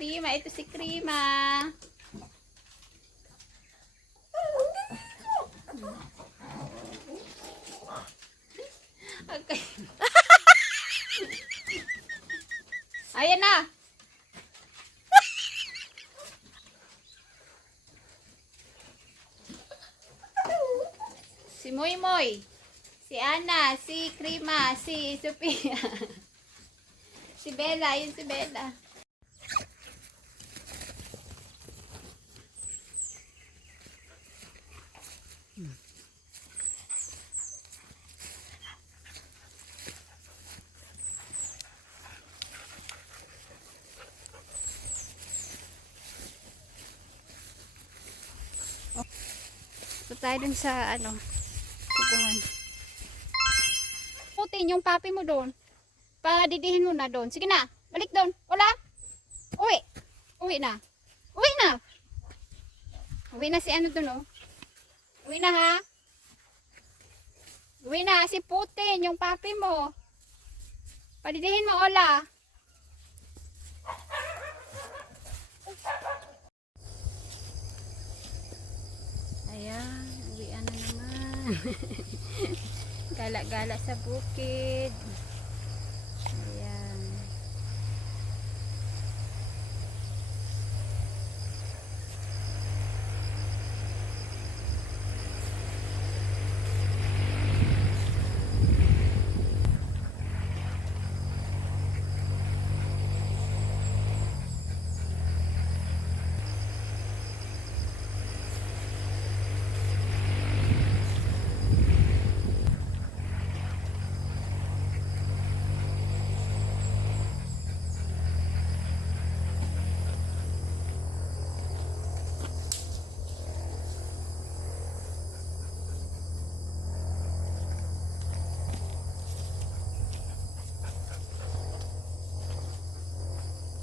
Krima. Ito si Krima. Okay. Ayan na. Si Moy Moy. Si Ana. Si Krima. Si Sophia. Si Bella. Yun si Bella. So tayo dun sa ano, kukuhan. Putin yung papi mo doon. Padidihin mo na doon. Sige na, balik doon. Wala? Uwi. Uwi na. Uwi na. Uwi na si ano doon oh. Uwi na ha. Uwi na si Putin yung papi mo. Padidihin mo Ola. Ayan, uwian na naman. Gala-gala sa bukid. Ayan.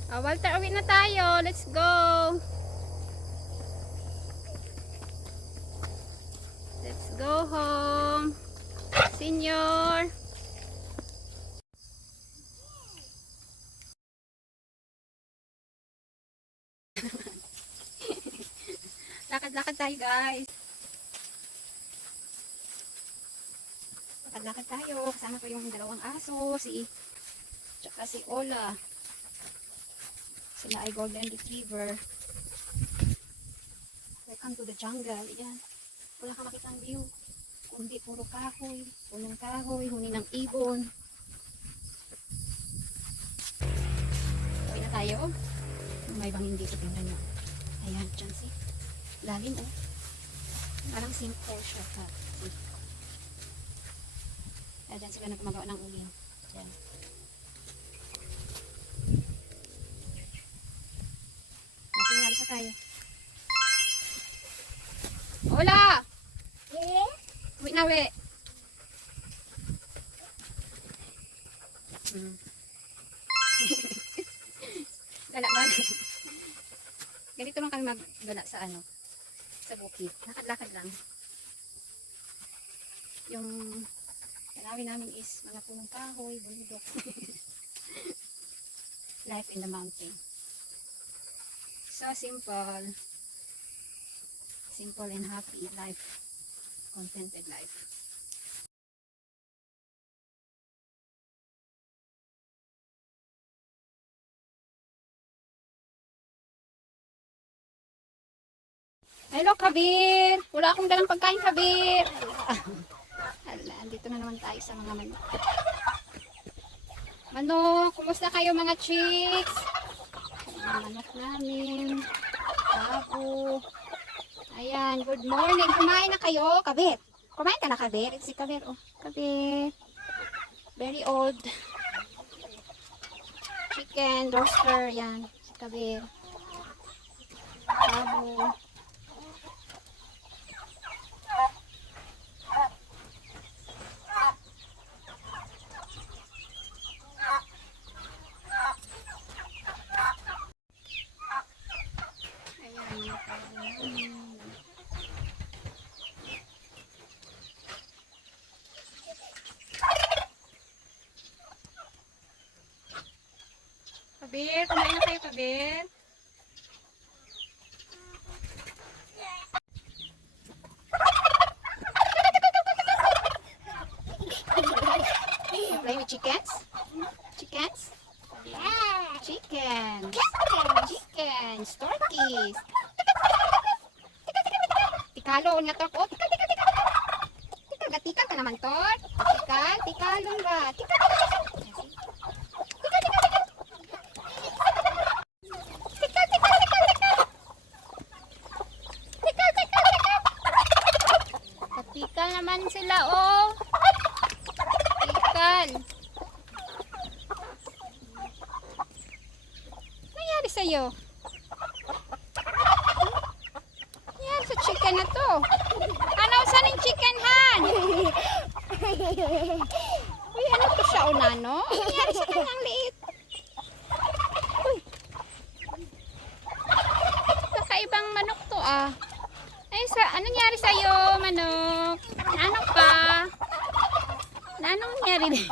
Oh, Walter, uwi na tayo. Let's go. Let's go home. Senior. Lakad-lakad tayo, guys. Lakad-lakad tayo. Kasama ko yung dalawang aso. Tsaka si Ola. Sila ay golden retriever. Welcome to the jungle. Yan. Wala kang makitang view. Kundi puro kahoy. Punong kahoy. Huni ng ibon. Uwi na tayo. May bangin dito. Tingnan nyo. Ayan. Dyan si. Lalim oh. Parang simple siya. Dyan sila na gumagawa ng uling. Dyan. Nalis na tayo. Hola! Uwi na, uwi. Gala-gala. Ganito lang kami maggala sa ano, sa bukid. Lakad-lakad lang. Yung tanawin namin is mga punong kahoy, bundok. Life in the mountain. So simple. Simple and happy life. Contented life. Hello, Kabir! Wala akong dalang pagkain, Kabir! Hala, andito na naman tayo sa mga manok. Manok, kumusta kayo mga chicks? Mga manok namin. Babo. Ayan, good morning. Kumain na kayo, Kabir. Kumain ka na, Kabir. Si Kabir, oh. Kabir. Very old. Chicken, roaster, yan. Si Kabir. Babo. Kabir, kumain na kayo, Kabir. Play with chickens? Chickens? Chickens. Chickens. Turkeys. Tikalo nga to. Oh, tikal, tikal, tikal. Tikal, gatikal ka naman to. Tikal, tikalon ba? Tikal, tikal, tikal. Tikal, tikal, tikal. Tikal, tikal, tikal, tikal. Tikal, tikal, tikal. Katikal naman sila, oh. Tikal. Nangyari sa'yo? Nangyari sa chicken na to. Ano, saan yung chicken, Han? Uy, ano to siya, o nano? Nangyari sa kanyang liit. Uy. Kakaibang manok to, ah. Ay, anong nangyari sa'yo, manok? Ano ka? Anong nangyari din?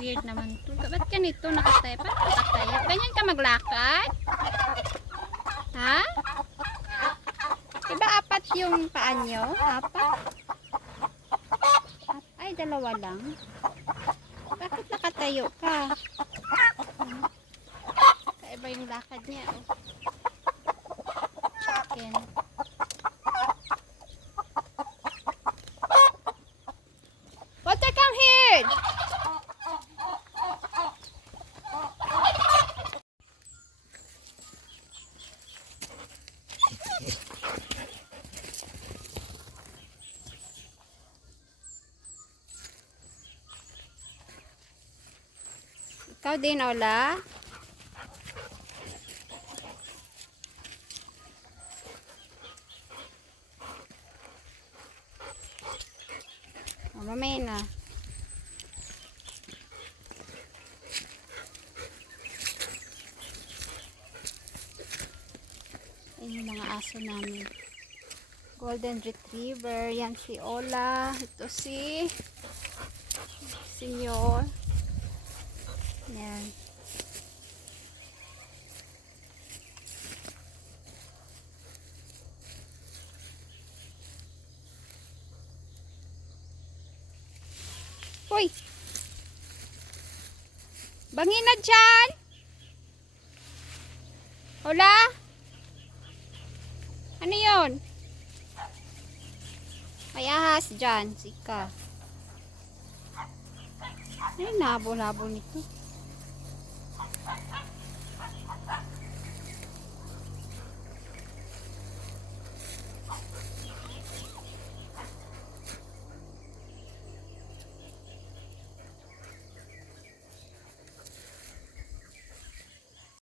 Weird naman to. Ba't ganito nakatayo? Paano nakatayo? Ganyan ka maglakad? Ha? Diba apat yung paa nyo? Apat? Ay, dalawa lang. Bakit nakatayo ka? Kaiba yung lakad niya. Oh. Chicken. Walter, come here! Ikaw din, Ola. Mamaya na. Ayan yung mga aso namin. Golden Retriever. Yan si Ola. Ito si Senyor. Yan. Hoy! Bangin na dyan! Hola? Ano yun? May ahas dyan. Sika. Ay, nabol-nabol nito.